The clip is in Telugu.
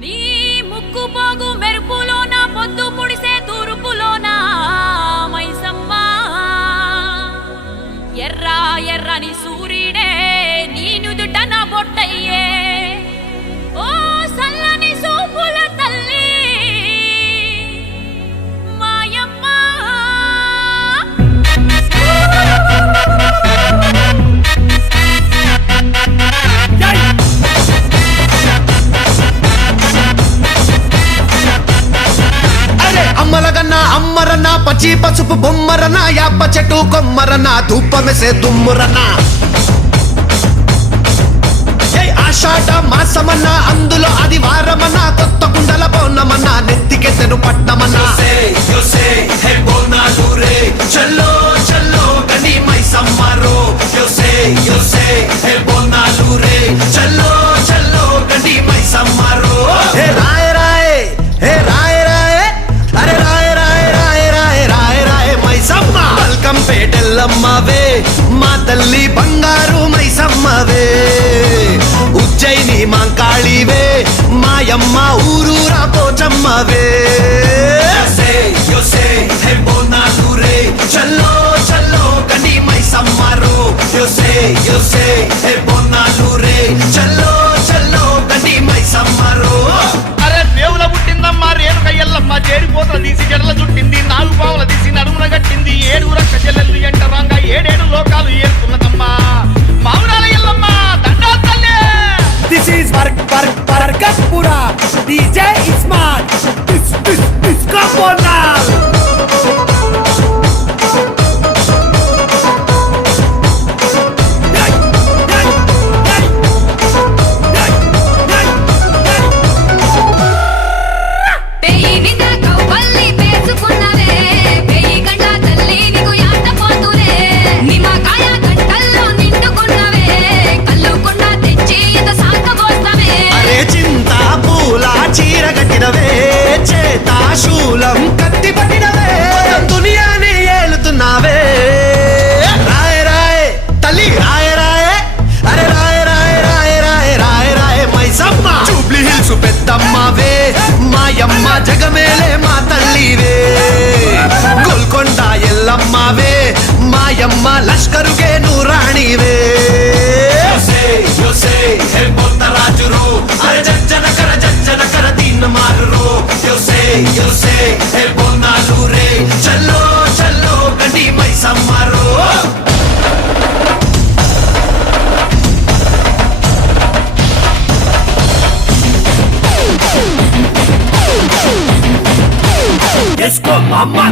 నీ ముక్కు పోగు మెరుపులోన పొద్దు పొడిసే తూర్పులోన మైసమ్మ ఎర్ర ఎర్రని సూర్యుడే నీ నుదుట నా బొట్టయ్యే ఓ సల్లని సూపుల తల్లి మాయమ్మ అమ్మలగన్నా అమ్మరన్నా పచ్చి పసుపు బొమ్మరన్నా యాప చెట్టు కొమ్మరన్నా ధూపమెసే తుమ్మురన్నా ఆషాఢ మాసమన్నా అందులో ఆదివారమన్నా కొత్త కుండల పౌర్ణమన్నా నెత్తికెత్తెను పట్నమన్నా చల్లో చల్లో గని మైసమ్మరో చల్లో చల్లో గని మైసమ్మరో హే రాయ రాయ హే రాయ రాయ అరే రాయ రాయ రాయ రాయ రాయ రాయ మైసమ్మ వెల్కమ్ పేటెల్లమ్మవే మా తల్లి బంగారు మైసమ్మవే ఉజ్జయిని మాంకాళివే మాయమ్మ ఊరూరా పోచమ్మవే చల్లో చల్లో గని మైసమ్మరో చల్లో చల్లో గని మైసమ్మరో అరే దేవుల పుట్టిందమ్మా రేణుక ఎల్లమ్మ చేరిపోతల తీసి జడల చుట్టింది నాలుగు పావుల తీసి నడుమున గట్టింది ఏడు రక్క చెల్లెళ్ళు ఎంటరాంగా ఏడేడు లోకాలు ఏరుతున్నదమ్మా మావురాల ఎల్లమ్మ దండా తల్లి. This is Barkatpura. DJ Ismat. Come on now. చీరగట్టినవే చేతాశూలం కత్తి పట్టినవే దునియాని ఏలుతున్నావే రాయ రాయ తల్లి రాయ రాయ అరే రాయ రాయ రాయ రాయ రాయ రాయ మైసమ్మ జూబ్లీ హిల్స్ పెద్దమ్మవే మాయమ్మ జగమేలే మా తల్లివే గోల్కొండ ఎల్లమ్మవే మాయమ్మ లష్కరుగే నూరాణివే రాజురో అరే జజ్జన కర దీన్ మారురో బోనాలు రే చల్లో చల్లో గండి మైసమ్మరో Let's go, mama,